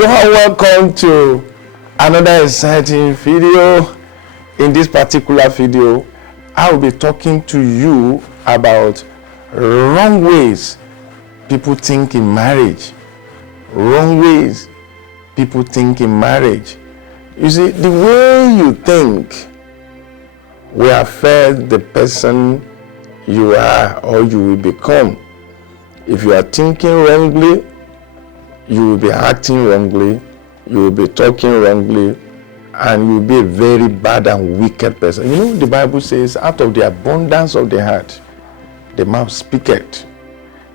You are welcome to another exciting video. In this particular video, I will be talking to you about wrong ways people think in marriage. Wrong ways people think in marriage. You see, the way you think will affect the person you are or you will become. If you are thinking wrongly, you will be acting wrongly, you will be talking wrongly, and you will be a very bad and wicked person. You know, the Bible says, out of the abundance of the heart, the mouth speaketh.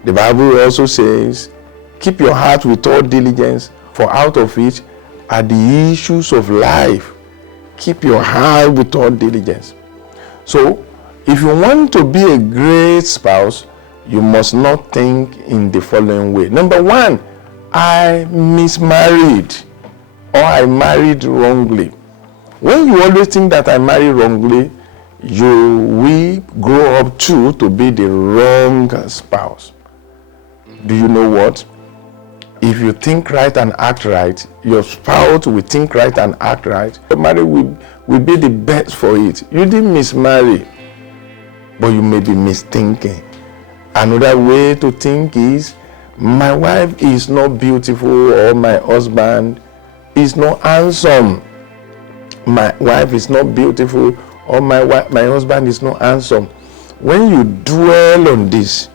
The Bible also says, keep your heart with all diligence, for out of it are the issues of life. Keep your heart with all diligence. So, if you want to be a great spouse, you must not think in the following way. Number one, I mismarried, or I married wrongly. When you always think that I married wrongly, you will grow up to be the wrong spouse. Do you know what? If you think right and act right, your spouse will think right and act right. Your marriage will be the best for it. You didn't mismarry, but you may be misthinking. Another way to think is, my wife is not beautiful, or my husband is not handsome. My wife is not beautiful, or my husband is not handsome. When you dwell on this,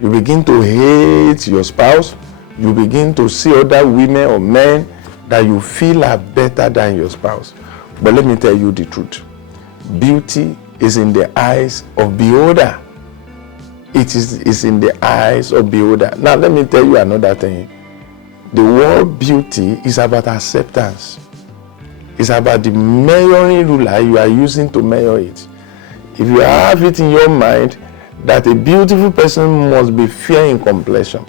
you begin to hate your spouse. You begin to see other women or men that you feel are better than your spouse. But let me tell you the truth. Beauty is in the eyes of beholder. It is in the eyes of beholder. Now let me tell you another thing. The word beauty is about acceptance. It's about the measuring ruler you are using to measure it. If you have it in your mind that a beautiful person must be fair in complexion,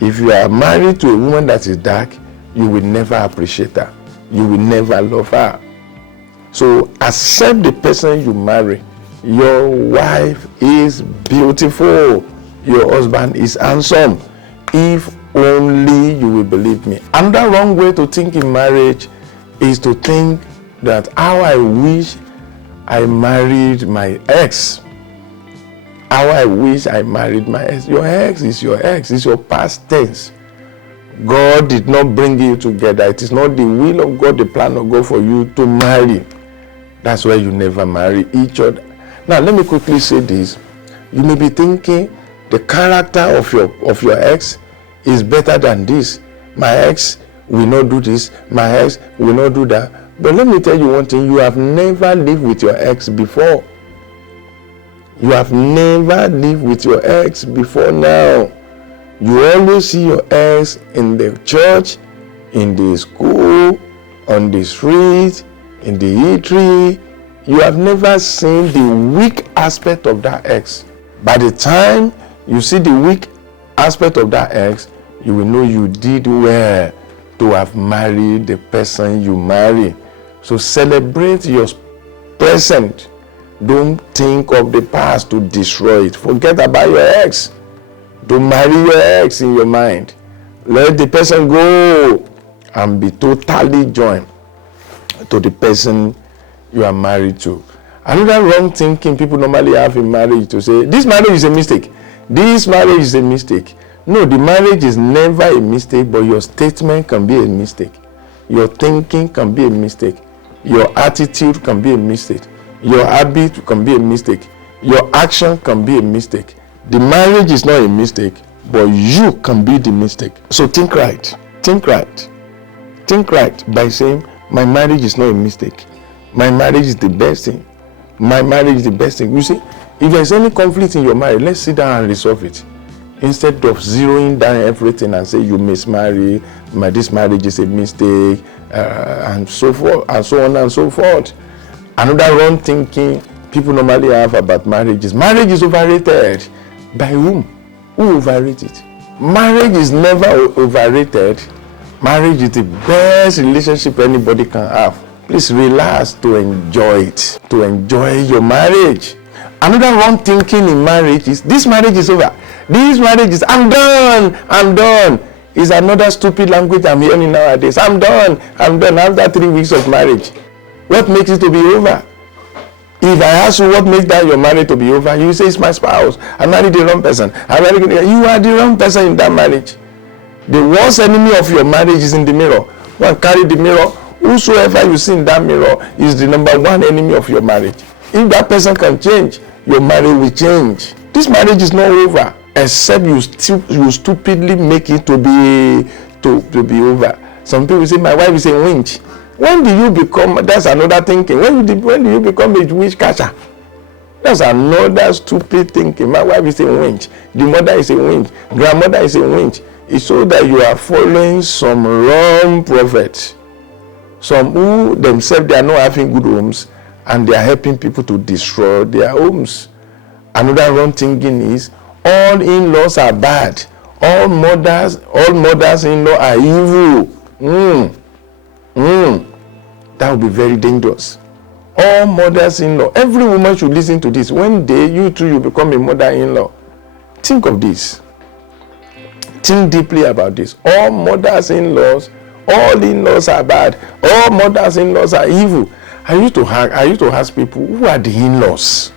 if you are married to a woman that is dark, you will never appreciate her. You will never love her. So accept the person you marry. Your wife is beautiful. Your husband is handsome. If only you will believe me. Another wrong way to think in marriage is to think that how I wish I married my ex. How I wish I married my ex. Your ex is your ex. It's your past tense. God did not bring you together. It is not the will of God, the plan of God for you to marry. That's why you never marry each other. Now, let me quickly say this. You may be thinking the character of your ex is better than this. My ex will not do this. My ex will not do that. But let me tell you one thing. You have never lived with your ex before. You have never lived with your ex before now. You always see your ex in the church, in the school, on the street, in the eatery. You have never seen the weak aspect of that ex. By the time you see the weak aspect of that ex, you will know you did well to have married the person you marry. So celebrate your present. Don't think of the past to destroy it. Forget about your ex. Don't marry your ex in your mind. Let the person go and be totally joined to the person you are married to. Another wrong thinking people normally have in marriage to say, this marriage is a mistake. This marriage is a mistake. No, the marriage is never a mistake, but your statement can be a mistake. Your thinking can be a mistake. Your attitude can be a mistake. Your habit can be a mistake. Your action can be a mistake. The marriage is not a mistake, but you can be the mistake. So think right. Think right. Think right by saying, my marriage is not a mistake. My marriage is the best thing. My marriage is the best thing. You see, if there's any conflict in your marriage, let's sit down and resolve it. Instead of zeroing down everything and say you mismarry, this marriage is a mistake, and so forth, and so on and so forth. Another wrong thinking people normally have about marriage is overrated. By whom? Who overrated it? Marriage is never overrated. Marriage is the best relationship anybody can have. Please relax to enjoy it, to enjoy your marriage. Another wrong thinking in marriage is, this marriage is over. This marriage is, I'm done. is another stupid language I'm hearing nowadays. I'm done after 3 weeks of marriage. What makes it to be over? If I ask you what makes that your marriage to be over, you say it's my spouse. I married the wrong person. You are the wrong person in that marriage. The worst enemy of your marriage is in the mirror. One, carry the mirror. Whosoever you see in that mirror is the number one enemy of your marriage. If that person can change, your marriage will change. This marriage is not over, except you stupidly make it to be over. Some people say, my wife is a winch. When do you become, that's another thinking. When do you become a witch catcher? That's another stupid thinking. My wife is a winch. The mother is a winch. Grandmother is a winch. It's so that you are following some wrong prophets. Some who themselves, they are not having good homes, and they are helping people to destroy their homes. Another wrong thinking is, all in-laws are bad. All mothers-in-law are evil. That would be very dangerous. All mothers-in-law, every woman should listen to this. One day, you too, you become a mother-in-law. Think of this. Think deeply about this. All mothers-in-laws, all in-laws are bad. All mothers-in-laws are evil. I used to ask people, who are the in-laws?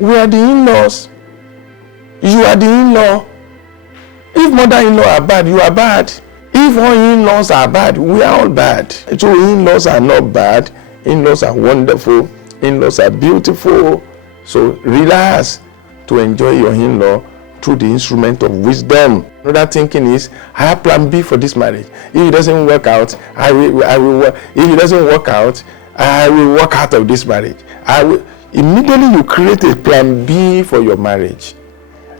We are the in-laws. You are the in-law. If mother-in-law are bad, you are bad. If all in-laws are bad, we are all bad. So in-laws are not bad. In-laws are wonderful. In-laws are beautiful. So relax to enjoy your in-law through the instrument of wisdom. Another thinking is, I have plan B for this marriage. If it doesn't work out, I will work. If it doesn't work out, I will walk out of this marriage. Immediately you create a plan B for your marriage.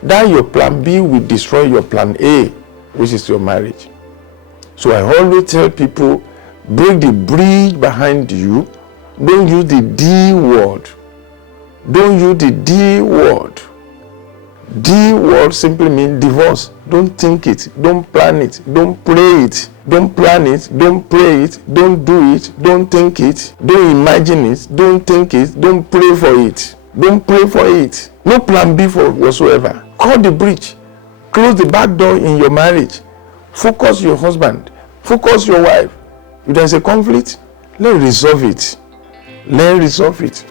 That your plan B will destroy your plan A, which is your marriage. So I always tell people, break the bridge behind you. Don't use the D word. Don't use the D word. D word simply means divorce. Don't think it. Don't plan it. Don't pray it. Don't plan it. Don't pray it. Don't do it. Don't think it. Don't imagine it. Don't think it. Don't pray for it. Don't pray for it. No plan B for whatsoever. Cut the bridge. Close the back door in your marriage. Focus your husband. Focus your wife. If there's a conflict, let's resolve it. Let's resolve it.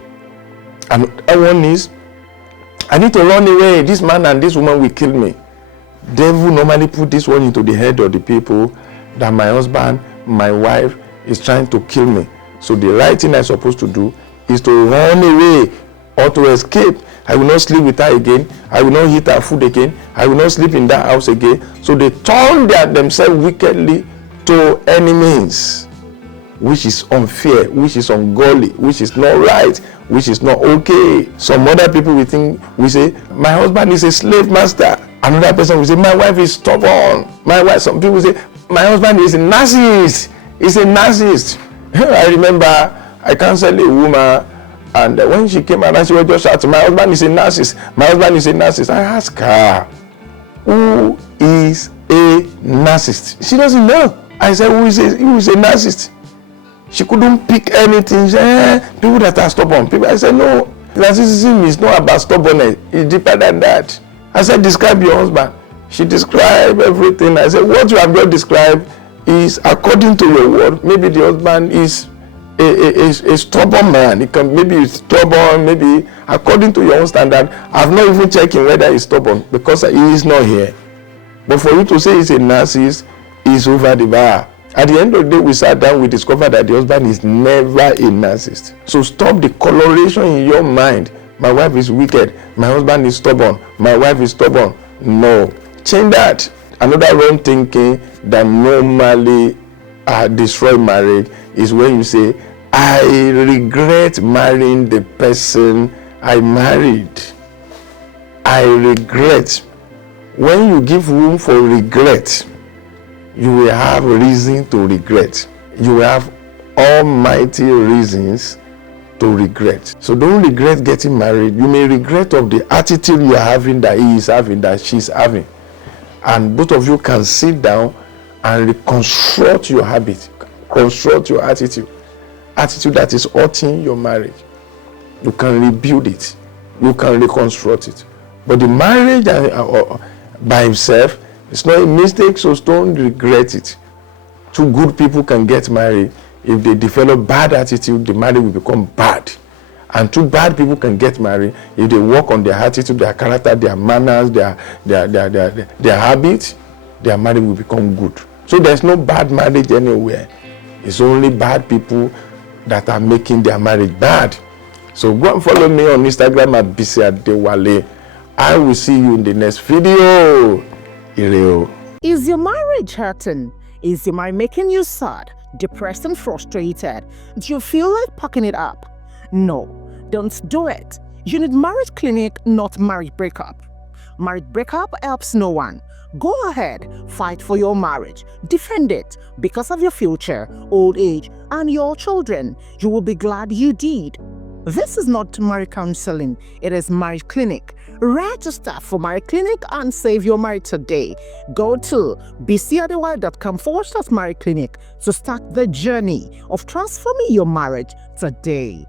And that one is, I need to run away. This man and this woman will kill me. Devil normally put this one into the head of the people, that my husband, my wife is trying to kill me. So the right thing I'm supposed to do is to run away or to escape. I will not sleep with her again. I will not eat her food again. I will not sleep in that house again. So they turn themselves wickedly to enemies, which is unfair, which is ungodly, which is not right, which is not okay. Some other people will say, my husband is a slave master. Another person will say, my wife is stubborn. Some people will say, my husband is a narcissist. He's a narcissist. I remember I counseled a woman, and when she came around, she was just shouting, my husband is a narcissist. My husband is a narcissist. I asked her, who is a narcissist? She doesn't know. I said, who is a narcissist? She couldn't pick anything. She said, people that are stubborn. I said, no, narcissism is not about stubbornness. It's deeper than that. I said, describe your husband. She described everything. I said, what you have just described is according to your word. Maybe the husband is a stubborn man. Maybe he's stubborn, maybe according to your own standard. I've not even checking whether he's stubborn because he is not here. But for you to say he's a narcissist, is over the bar. At the end of the day, we sat down, we discovered that the husband is never a narcissist. So stop the coloration in your mind. My wife is wicked. My husband is stubborn. My wife is stubborn. No. Change that. Another wrong thinking that normally destroy marriage is when you say, I regret marrying the person I married. I regret. When you give room for regret, you will have reason to regret. You will have almighty reasons to regret. So don't regret getting married. You may regret of the attitude you are having, that he is having, that she is having. And both of you can sit down and reconstruct your habit, construct your attitude that is hurting your marriage. You can rebuild it. You can reconstruct it. But the marriage by himself It's not a mistake, so don't regret it. Two good people can get married. If they develop bad attitude, the marriage will become bad. And two bad people can get married if they work on their attitude, their character, their manners, their habits, their marriage will become good. So there's no bad marriage anywhere. It's only bad people that are making their marriage bad. So go and follow me on Instagram at Bisi Adewale. I will see you in the next video. Ireo. Is your marriage hurting? Is your marriage making you sad, depressed and frustrated? Do you feel like packing it up? No, don't do it. You need marriage clinic, not marriage breakup. Marriage breakup helps no one. Go ahead, fight for your marriage, defend it because of your future, old age, and your children. You will be glad you did. This is not marriage counseling, it is marriage clinic. Register for marriage clinic and save your marriage today. Go to bisiadewale.com/marriage clinic to start the journey of transforming your marriage today.